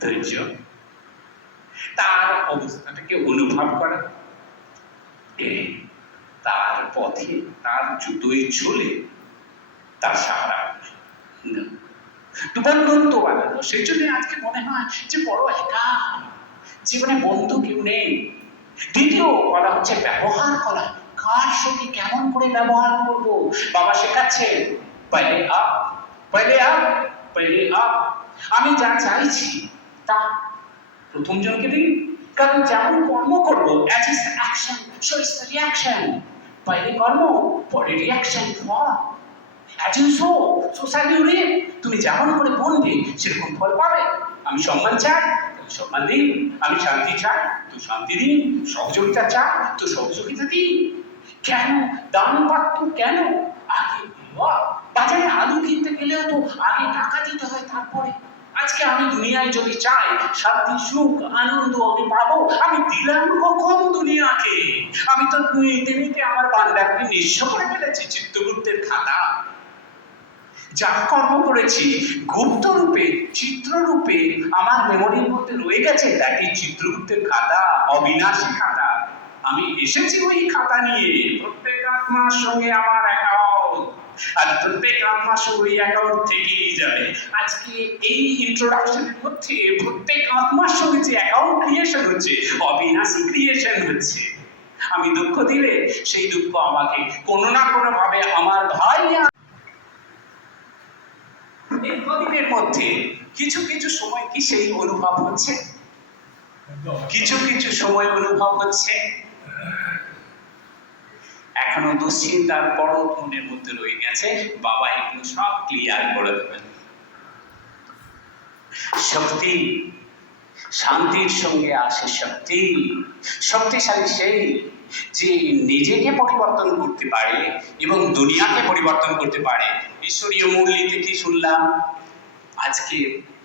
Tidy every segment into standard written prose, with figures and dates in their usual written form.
ধৈর্য, তার অবস্থাটাকে অনুভব করা, তার পথে তার জুতোয় চলে তার সাহারা বন্ধুত্ব বানানো। সেই জন্য আজকে মনে হয় যে বড় একা, জীবনে বন্ধু কেউ নেই। দ্বিতীয় বলা হচ্ছে ব্যবহার করা, কার সঙ্গে কেমন করে ব্যবহার করব। বাবা শেখাচ্ছেন পহলে আপ, পহলে আপ, পহলে আপ। আমি যা চাইছি তা প্রথম জনকে দিন, কারণ যেমন কর্ম করবো as is action so is the reaction. পহলে কর্ম পরে রিঅ্যাকশন, ফল। As you sow so shall you reap. তুমি যেমন করে বলবে সেরকম ফল পাবে। আমি সম্মান চাই তো সম্মান দিন, আমি শান্তি চাই তো শান্তি দিন, সহযোগিতা চাই তো সহযোগিতা দিন। কেন দান পাত্র, কেন আগে বাজারে আলু কিনতে গেলেও তো আগে টাকা দিতে হয়, তারপরে। আজকে আমি দুনিয়ায় যদি চাই শান্তি, সুখ, আনন্দ আমি পাবো, আমি দিলাম কখন দুনিয়াকে? আমি তো নিতে নিতে আমার বান্দাকে নিঃস্ব করে ফেলেছি। চিত্রগুপ্তের খাতা, যা কর্ম করেছি গুপ্ত রূপে, চিত্ররূপে আমার মেমোরির মধ্যে রয়ে গেছে। দেখি চিত্রগুপ্তের খাতা, অবিনাশী খাতা। আমি এসেছি ওই খাতা নিয়ে। প্রত্যেক আত্মার সঙ্গে আমার অ্যাকাউন্ট, আর প্রত্যেক আত্মার সঙ্গে ওই অ্যাকাউন্ট থেকেই যাবে। আজকে এই ইন্ট্রোডাকশনের মধ্যে প্রত্যেক আত্মার সঙ্গে যে অ্যাকাউন্ট ক্রিয়েশন হচ্ছে, অবিনাশী ক্রিয়েশন হচ্ছে। আমি দুঃখ দিলে সেই দুঃখ আমাকে কোনো না কোনো ভাবে আমার ভাই। এই কদিনের মধ্যে কিছু কিছু সময় কি সেই অনুভব হচ্ছে? কিছু কিছু সময় অনুভব হচ্ছে এখনো দুশ্চিন্তার বড় মনের মধ্যে রয়ে গেছে। বাবা এগুলো সব ক্লিয়ার করে দেবেন। শক্তি, শান্তির সঙ্গে আসে শক্তি। শক্তিশালী সেই যে নিজেকে পরিবর্তন করতে পারে এবং দুনিয়াকে পরিবর্তন করতে পারে। ঈশ্বরীয় মূল্যতে কি শুনলাম আজকে?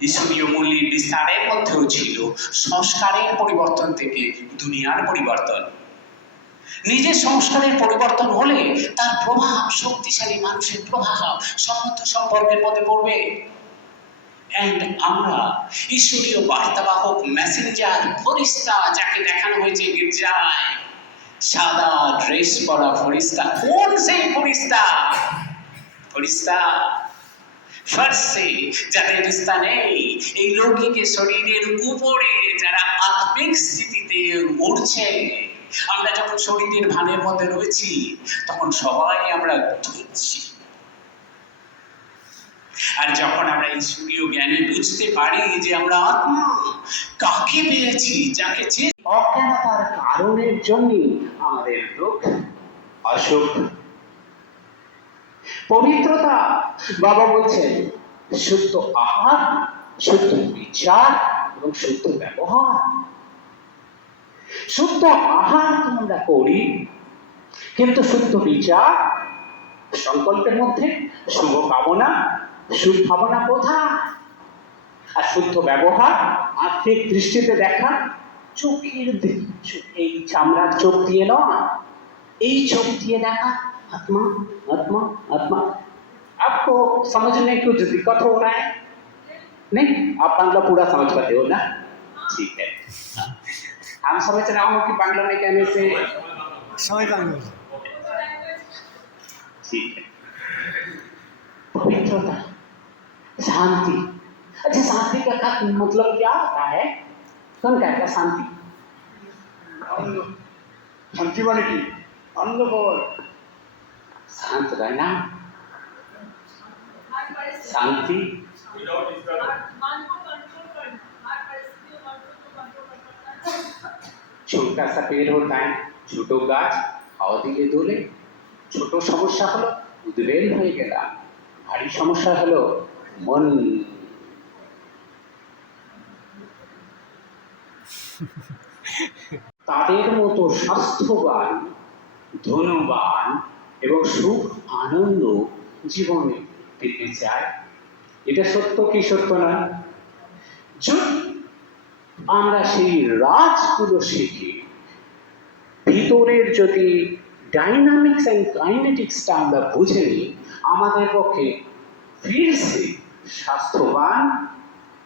ঈশ্বরীয় মূল্য বিস্তারের মধ্যেও ছিল সংস্কারের পরিবর্তন থেকে দুনিয়ার পরিবর্তন। নিজের সংস্কারের পরিবর্তন হলে তার প্রভাব, শক্তিশালী মানুষের প্রভাব সমস্ত সম্পর্কের মধ্যে পড়বে। এন্ড আমরা ঈশ্বরীয় বার্তাবাহক, মেসেঞ্জার, ফরিস্তা, যাকে দেখানো হয়েছে গির্জায়, সাদা ড্রেস পরা ফরিস্তা। কোন সেই ফরিস্তা? ফরিস্তা ফার্সে যাদের রিস্তা নেই, এই লৌকিক শরীরের উপরে যারা আত্মিক স্থিতিতে উঠছে। আমরা যখন শরীরের ভানের মধ্যে রয়েছি তখন সবাই আমরা ধরছি, আর যখন আমরা ঈশ্বরীয় জ্ঞানে বুঝতে পারি যে আমরা আত্মা, কাকে পেয়েছি, যাকে চেয়ে অজ্ঞানতার কারণের জন্য আমাদের দুঃখ, অসুখ। পবিত্রতা, বাবা বলছেন শুদ্ধ আহার, শুদ্ধ বিচার এবং শুদ্ধ ব্যবহার। শুদ্ধ আহার তো আমরা করি, কিন্তু শুদ্ধ বিচার সংকল্পের মধ্যে শুভ কামনা, সুভাবনা কোথায়? আর শুদ্ধ ব্যবহার আর্থিক দৃষ্টিতে দেখা, চোখের এই চামড়ার চোখ দিয়ে নয়, এই চোখ দিয়ে দেখা। आत्मा आत्मा आत्मा। आपको समझने की कुछ दिक्कत हो रहा है? नहीं, आप बांग्ला पूरा समझ पाते हो ना? ठीक है। हम समझ रहा हूँ कि बांग्ला में कहने से समझ पाएंगे। ठीक है। पवित्रता, शांति। अच्छा, शांति का मतलब क्या होता है? कौन कहता है शांति? शांति वाले की अन्न बोल शांत रहना, शांति। छोटा सा पेड़ होता है, ছোটো গাছ, হাওয়া দিলে দোলে। ছোট সমস্যা হলো উদ্বেগ হয়ে গেলাম, ভারী সমস্যা হলো মন। তাদের মতো স্বাস্থ্যবান, ধনবান এবং সুখ আনন্দ জীবনে পেতে চায়। এটা সত্য কি সত্য নয়? যদি আমরা সেই রাজগুলো শিখি, ভিতরের যদি ডাইনামিক্স এন্ড কাইনেটিক্সটা আমরা বুঝে নিই, আমাদের পক্ষে ফিরছে স্বাস্থ্যবান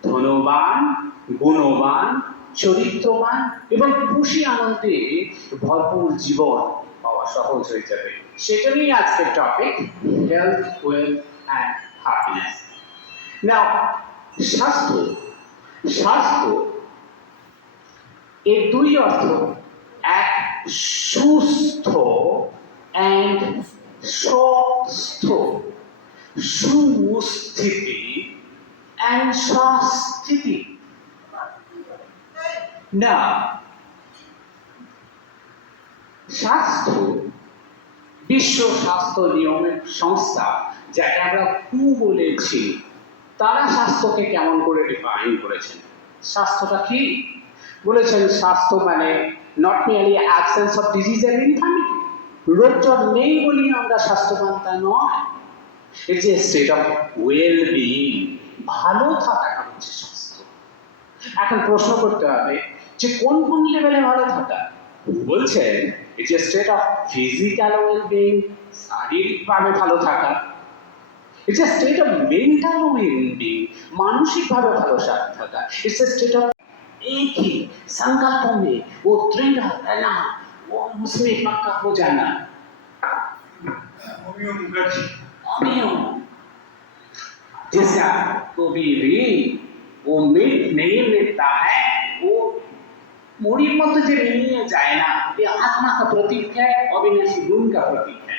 ধনবান, গুণবান, চরিত্রবান এবং খুশি আনন্দে ভরপুর জীবন পাওয়া সহজ হয়ে যাবে। সেজন্যই আজকের topic health, wealth and happiness. Now স্বাস্থ্য, স্বাস্থ্য এর দুই অর্থ, এক সুস্থ অ্যান্ড সুস্থ, সুস্থিতি অ্যান্ড স্বস্থিতি। না, স্বাস্থ্য বিশ্ব স্বাস্থ্য নিয়মের সংস্থা, যাকে আমরা WHO বলেছি, তারা স্বাস্থ্যকে কেমন করে ডিফাইন করেছেন। স্বাস্থ্যটা কি বলেছেন? স্বাস্থ্য মানে not merely absence of disease and infirmity, রোগ জ্বর নেই বলি আমরা স্বাস্থ্যবান তা নয়। It's a state of well being, ভালো থাকাটা হচ্ছে স্বাস্থ্য। এখন প্রশ্ন করতে হবে যে কোন কোন লেভেলে ভালো থাকা। বলছেন it's a state of physical well being, শারীরিকভাবে ভালো থাকা। It's a state of mental well being, মানসিকভাবে ভালো থাকা। इट्स ए स्टेट ऑफ एक ही संकल्प में वो दृढ़ रहना, वो उसमें पक्का हो जाना। অমিয় মুখার্জি। अमियो जिसका कभी भी वो मिट नहीं मिटता है, वो मुड़ीर मध्य जे मिलिए जाए ना, ये आत्मा का प्रतीक है, अविनाशी गुण का प्रतीक है।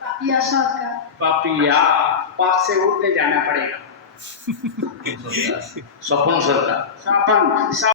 पापिया सरकार। पापिया, पाप से उठते जाना पड़ेगा। স্বপন সরকার। सपन